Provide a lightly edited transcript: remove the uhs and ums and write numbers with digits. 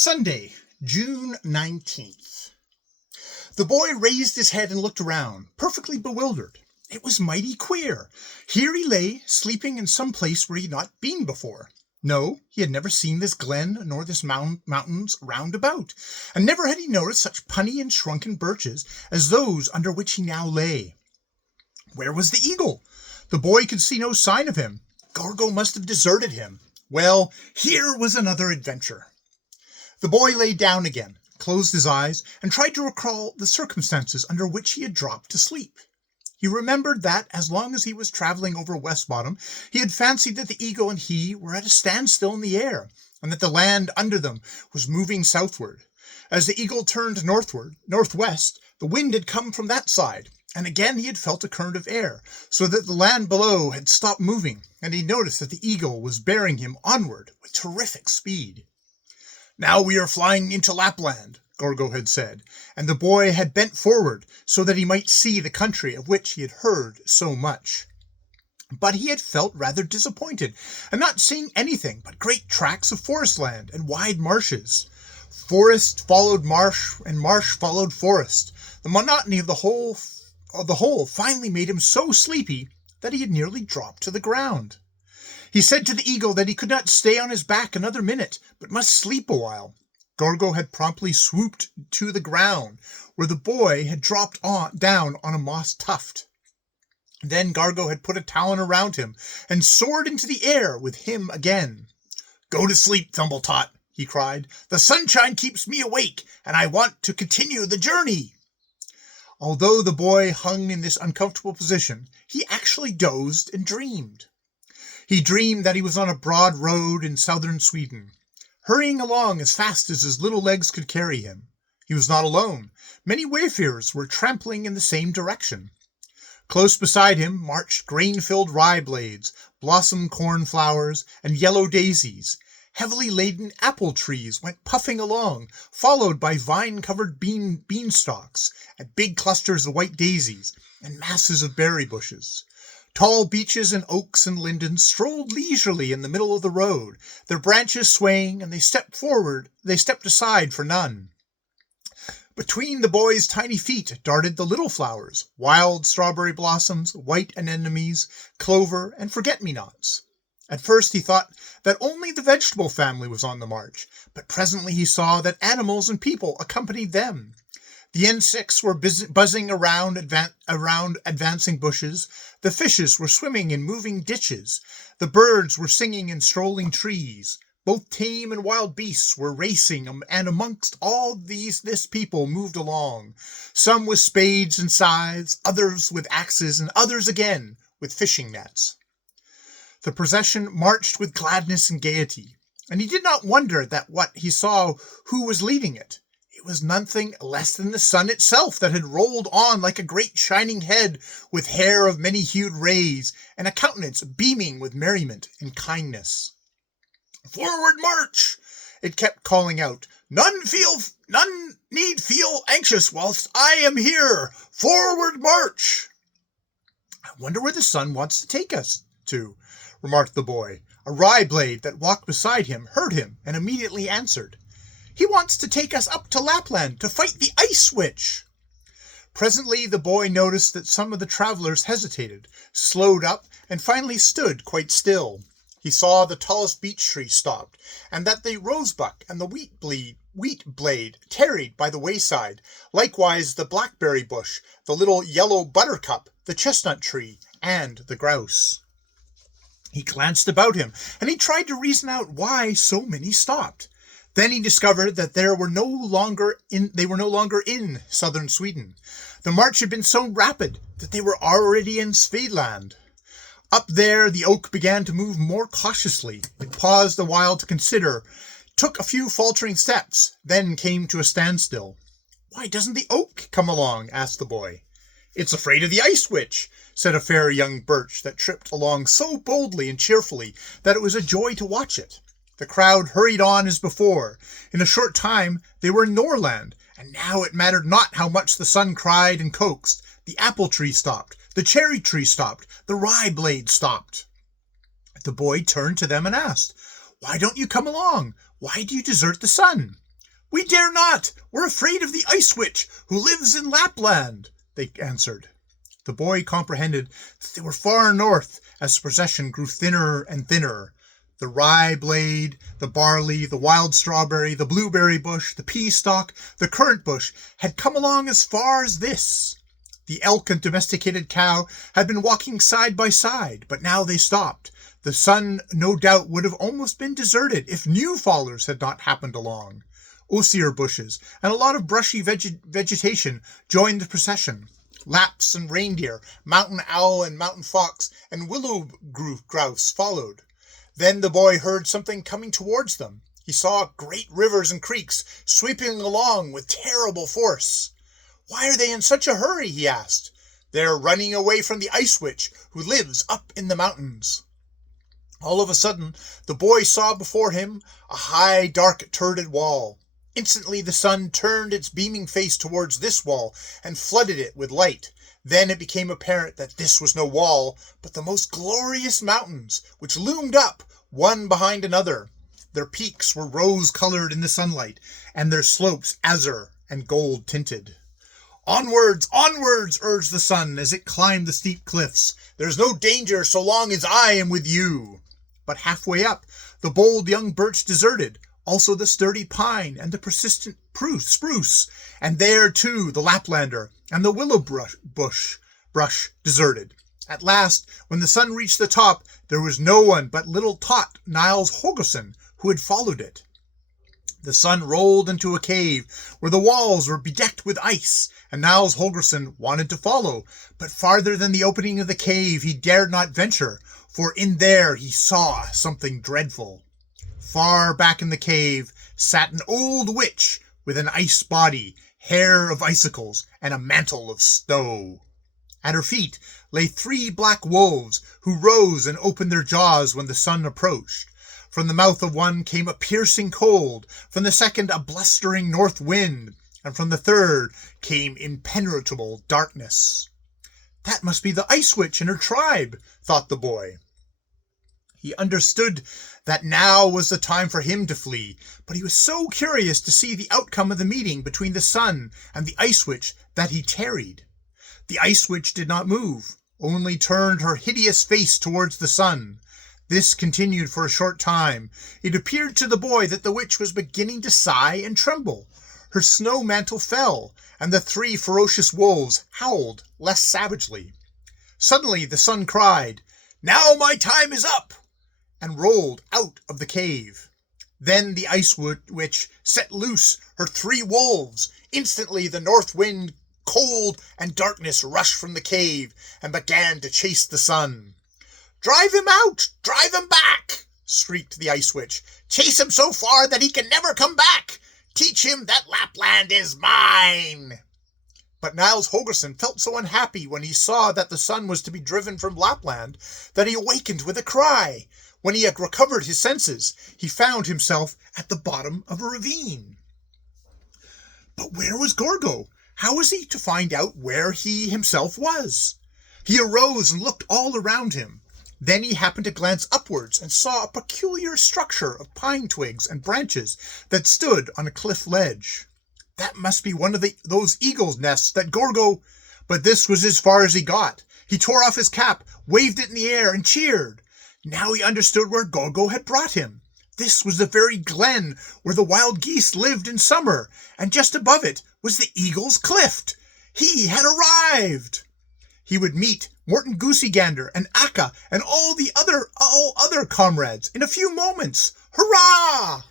Sunday, June 19th. The boy raised his head and looked around, perfectly bewildered. It was mighty queer. Here he lay, sleeping in some place where he had not been before. No, he had never seen this glen nor this mountains round about, and never had he noticed such punny and shrunken birches as those under which he now lay. Where was the eagle? The boy could see no sign of him. Gorgo must have deserted him. Well, here was another adventure. The boy lay down again, closed his eyes, and tried to recall the circumstances under which he had dropped to sleep. He remembered that, as long as he was travelling over West Bottom, he had fancied that the eagle and he were at a standstill in the air, and that the land under them was moving southward. As the eagle turned northwest, the wind had come from that side, and again he had felt a current of air, so that the land below had stopped moving, and he noticed that the eagle was bearing him onward with terrific speed. "Now we are flying into Lapland," Gorgo had said, and the boy had bent forward so that he might see the country of which he had heard so much. But he had felt rather disappointed at not seeing anything but great tracts of forest land and wide marshes. Forest followed marsh, and marsh followed forest. The monotony of the whole finally made him so sleepy that he had nearly dropped to the ground. He said to the eagle that he could not stay on his back another minute, but must sleep a while. Gorgo had promptly swooped to the ground, where the boy had dropped down on a moss tuft. Then Gorgo had put a talon around him, and soared into the air with him again. "Go to sleep, Thumbletot," he cried. "The sunshine keeps me awake, and I want to continue the journey." Although the boy hung in this uncomfortable position, he actually dozed and dreamed. He dreamed that he was on a broad road in southern Sweden, hurrying along as fast as his little legs could carry him. He was not alone. Many wayfarers were trampling in the same direction. Close beside him marched grain-filled rye blades, blossom cornflowers, and yellow daisies. Heavily laden apple trees went puffing along, followed by vine-covered beanstalks, and big clusters of white daisies, and masses of berry bushes. Tall beeches and oaks and lindens strolled leisurely in the middle of the road, their branches swaying, and they stepped aside for none. Between the boy's tiny feet darted the little flowers, wild strawberry blossoms, white anemones, clover, and forget-me-nots. At first he thought that only the vegetable family was on the march, but presently he saw that animals and people accompanied them. The insects were buzzing around advancing bushes, the fishes were swimming in moving ditches, the birds were singing in strolling trees, both tame and wild beasts were racing, and amongst all these this people moved along, some with spades and scythes, others with axes, and others again with fishing nets. The procession marched with gladness and gaiety, and he did not wonder that what he saw who was leading it. It was nothing less than the sun itself that had rolled on like a great shining head with hair of many-hued rays and a countenance beaming with merriment and kindness. "Forward march!" it kept calling out. None need feel anxious whilst I am here. Forward march!" "I wonder where the sun wants to take us to," remarked the boy. A rye blade that walked beside him heard him and immediately answered. "He wants to take us up to Lapland to fight the ice witch." Presently the boy noticed that some of the travelers hesitated, slowed up, and finally stood quite still. He saw the tallest beech tree stopped, and that the rosebuck and the wheat blade tarried by the wayside, likewise the blackberry bush, the little yellow buttercup, the chestnut tree, and the grouse. He glanced about him, and he tried to reason out why so many stopped. Then he discovered that they were no longer in southern Sweden. The march had been so rapid that they were already in Svedland. Up there the oak began to move more cautiously. It paused a while to consider, took a few faltering steps, then came to a standstill. "Why doesn't the oak come along?" asked the boy. "It's afraid of the ice witch," said a fair young birch that tripped along so boldly and cheerfully that it was a joy to watch it. The crowd hurried on as before. In a short time they were in Norrland, and now it mattered not how much the sun cried and coaxed. The apple tree stopped, the cherry tree stopped, the rye blade stopped. The boy turned to them and asked, "Why don't you come along? Why do you desert the sun?" "We dare not! We're afraid of the Ice Witch, who lives in Lapland," they answered. The boy comprehended that they were far north as the procession grew thinner and thinner. The rye blade, the barley, the wild strawberry, the blueberry bush, the pea stalk, the currant bush had come along as far as this. The elk and domesticated cow had been walking side by side, but now they stopped. The sun, no doubt, would have almost been deserted if new fallers had not happened along. Osier bushes and a lot of brushy vegetation joined the procession. Laps and reindeer, mountain owl and mountain fox, and willow grouse followed. Then the boy heard something coming towards them. He saw great rivers and creeks sweeping along with terrible force. "Why are they in such a hurry?" he asked. "They're running away from the Ice Witch, who lives up in the mountains." All of a sudden, the boy saw before him a high, dark, turreted wall. Instantly the sun turned its beaming face towards this wall and flooded it with light. Then it became apparent that this was no wall, but the most glorious mountains, which loomed up, one behind another. Their peaks were rose-colored in the sunlight, and their slopes azure and gold-tinted. "Onwards, onwards," urged the sun as it climbed the steep cliffs. "There's no danger so long as I am with you." But halfway up, the bold young birch deserted, also the sturdy pine and the persistent spruce, and there, too, the Laplander and the willow brush deserted. At last, when the sun reached the top, there was no one but little tot Niles Holgersen, who had followed it. The sun rolled into a cave where the walls were bedecked with ice, and Niles Holgersen wanted to follow, but farther than the opening of the cave he dared not venture, for in there he saw something dreadful. Far back in the cave sat an old witch with an ice body, hair of icicles, and a mantle of snow. At her feet lay 3 black wolves, who rose and opened their jaws when the sun approached. From the mouth of one came a piercing cold, from the second a blustering north wind, and from the third came impenetrable darkness. "That must be the Ice Witch and her tribe," thought the boy. He understood that now was the time for him to flee, but he was so curious to see the outcome of the meeting between the sun and the Ice Witch that he tarried. The Ice Witch did not move, only turned her hideous face towards the sun. This continued for a short time. It appeared to the boy that the witch was beginning to sigh and tremble. Her snow mantle fell, and the 3 ferocious wolves howled less savagely. Suddenly the sun cried, "Now my time is up!" and rolled out of the cave. Then the Ice Witch set loose her 3 wolves. Instantly the north wind, cold, and darkness rushed from the cave and began to chase the sun. "Drive him out! Drive him back!" shrieked the Ice Witch. "Chase him so far that he can never come back! Teach him that Lapland is mine!" But Niles Holgersen felt so unhappy when he saw that the sun was to be driven from Lapland that he awakened with a cry. When he had recovered his senses, he found himself at the bottom of a ravine. But where was Gorgo? How was he to find out where he himself was? He arose and looked all around him. Then he happened to glance upwards and saw a peculiar structure of pine twigs and branches that stood on a cliff ledge. That must be one of those eagles' nests that Gorgo... But this was as far as he got. He tore off his cap, waved it in the air, and cheered. Now he understood where Gorgo had brought him. This was the very glen where the wild geese lived in summer, and just above it was the eagle's cliff. He had arrived. He would meet Morton Gooseygander and Akka and all other comrades in a few moments. Hurrah!